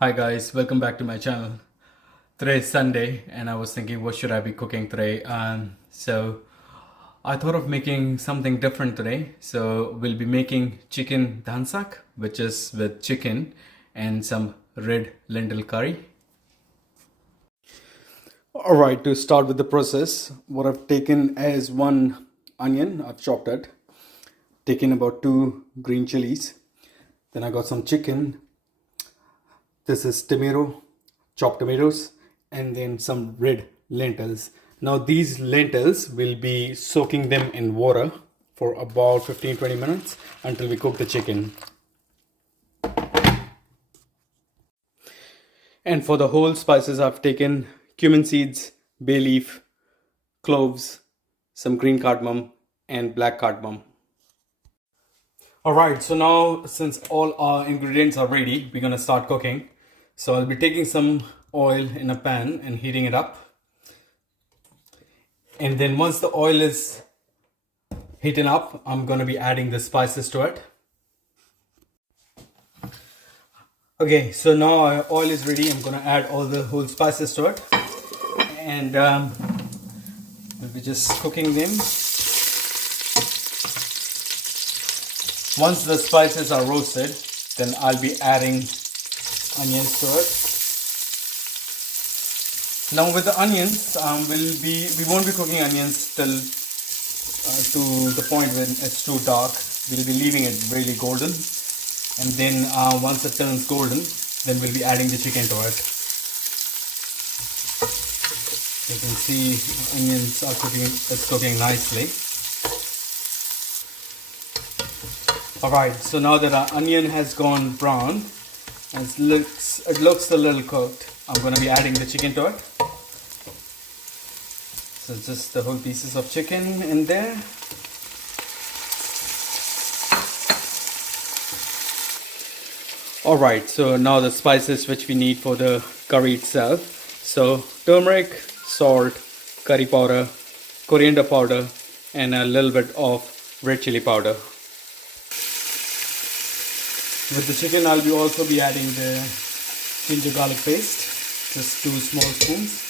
Hi guys, welcome back to my channel. Today is Sunday and I was thinking what should I be cooking today. So I thought of making something different today. So we'll be making chicken dhansak, which is with chicken and some red lentil curry. Alright, to start with the process, what I've taken is one onion, I've chopped it, taken about 2 green chilies, then I got some chicken. This is tomato, chopped tomatoes, and then some red lentils. Now these lentils, will be soaking them in water for about 15-20 minutes until we cook the chicken. And for the whole spices, I've taken cumin seeds, bay leaf, cloves, some green cardamom, and black cardamom. Alright, so now since all our ingredients are ready, we're gonna start cooking. So I'll be taking some oil in a pan and heating it up. And then once the oil is heating up, I'm gonna be adding the spices to it. Okay, so now our oil is ready. I'm gonna add all the whole spices to it. And we'll be just cooking them. Once the spices are roasted, then I'll be adding onions to it. Now with the onions, we won't be cooking onions till to the point when it's too dark. We'll be leaving it really golden, and then once it turns golden, then we'll be adding the chicken to it. You can see onions are cooking nicely. Alright, so now that our onion has gone brown, and it looks a little cooked, I'm going to be adding the chicken to it. So just the whole pieces of chicken in there. Alright, so now the spices which we need for the curry itself. So turmeric, salt, curry powder, coriander powder, and a little bit of red chili powder. With the chicken, I'll also be adding the ginger garlic paste, just 2 small spoons.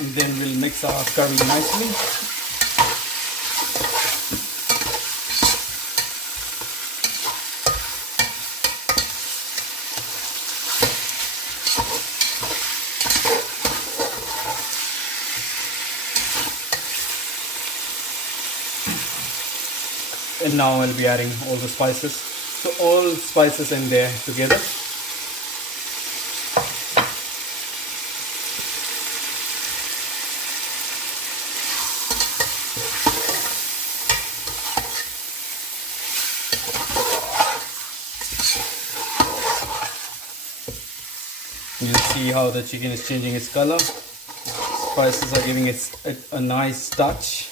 And then we'll mix our curry nicely. And now I'll be adding all the spices. So all spices in there together. You'll see how the chicken is changing its color. Spices are giving it a nice touch.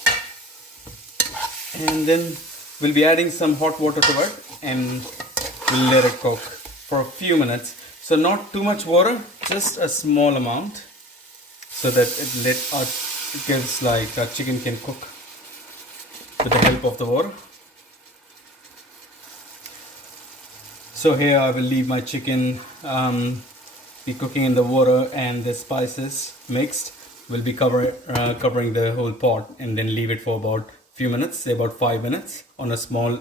And then we'll be adding some hot water to it and we'll let it cook for a few minutes. So not too much water, just a small amount, so that it gives like our chicken can cook with the help of the water. So here I will leave my chicken be cooking in the water, and the spices mixed will be covering the whole pot, and then leave it for about few minutes, say about 5 minutes, on a small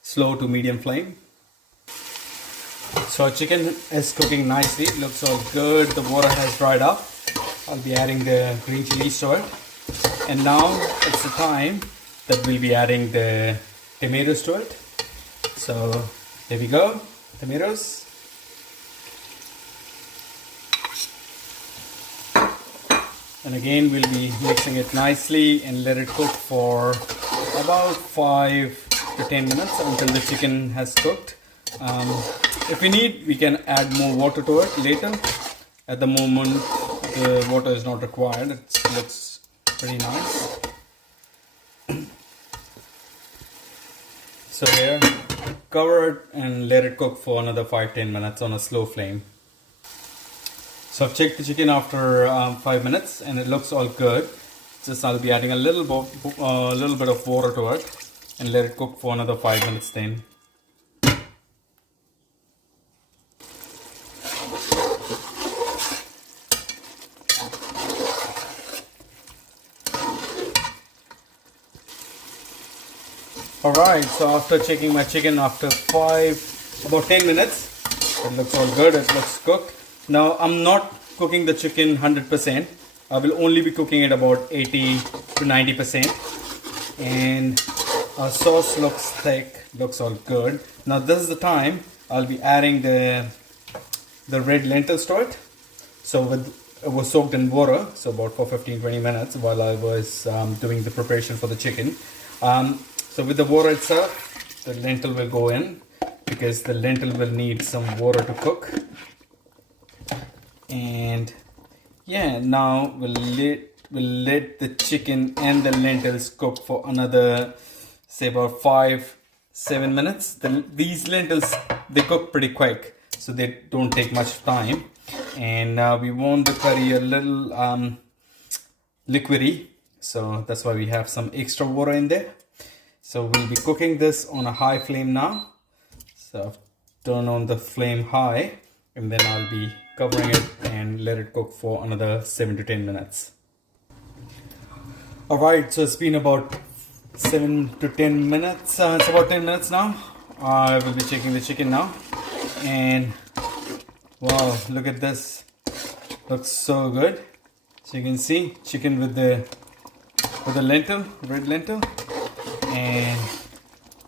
slow to medium flame. So our chicken is cooking nicely, it looks all good, the water has dried up. I'll be adding the green chilies to it, and now it's the time that we'll be adding the tomatoes to it. So there we go, tomatoes. And again, we'll be mixing it nicely and let it cook for about 5 to 10 minutes until the chicken has cooked. If we need, we can add more water to it later. At the moment, the water is not required. It looks pretty nice. So here, cover it and let it cook for another 5-10 minutes on a slow flame. So I've checked the chicken after 5 minutes and it looks all good. Just I'll be adding a little bit of water to it and let it cook for another 5 minutes then. Alright, so after checking my chicken after about 10 minutes, it looks all good, it looks cooked. Now I'm not cooking the chicken 100%. I will only be cooking it about 80 to 90%. And our sauce looks thick, looks all good. Now this is the time I'll be adding the red lentils to it. So it was soaked in water, so about for 15-20 minutes while I was doing the preparation for the chicken. So with the water itself, the lentil will go in because the lentil will need some water to cook. And yeah, now we'll let the chicken and the lentils cook for another, say about 5-7 minutes. These lentils, they cook pretty quick, so they don't take much time. And we want the curry a little liquidy, so that's why we have some extra water in there. So we'll be cooking this on a high flame now. So I've turned on the flame high, and then I'll be covering it and let it cook for another 7 to 10 minutes. Alright, so it's been about 7 to 10 minutes. It's about 10 minutes now. I will be checking the chicken now. And wow, look at this. Looks so good. So you can see chicken with the lentil, red lentil. And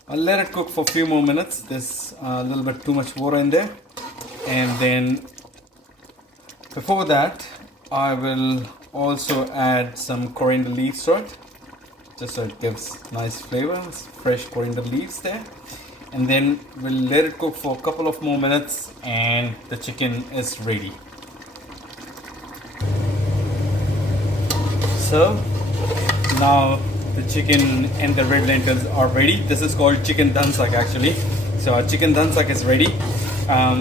I'll let it cook for a few more minutes. There's a little bit too much water in there. And then before that, I will also add some coriander leaves to it, just so it gives nice flavor. Fresh coriander leaves there. And then we'll let it cook for a couple of more minutes and the chicken is ready. So now the chicken and the red lentils are ready. This is called chicken dhansak actually. So our chicken dhansak is ready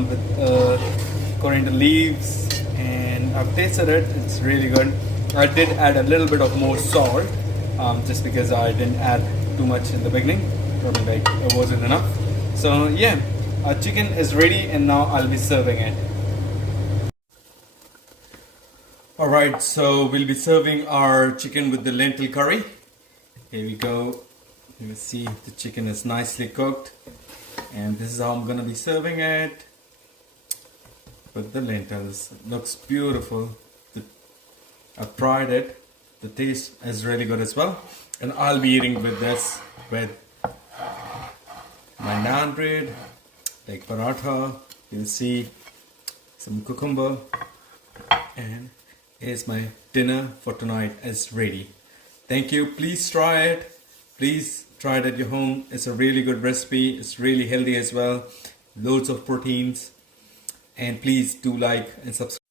with coriander leaves, and I've tasted it. It's really good. I did add a little bit of more salt just because I didn't add too much in the beginning. Probably like it wasn't enough. So yeah, our chicken is ready and now I'll be serving it. Alright, so we'll be serving our chicken with the lentil curry. Here we go. You can see the chicken is nicely cooked, and this is how I'm gonna be serving it with the lentils. It looks beautiful. I've tried it. The taste is really good as well, and I'll be eating with this with my naan bread, like paratha. You'll see some cucumber, and here's my dinner for tonight is ready. Thank you. Please try it. Please try it at your home. It's a really good recipe. It's really healthy as well. Loads of proteins. And please do like and subscribe.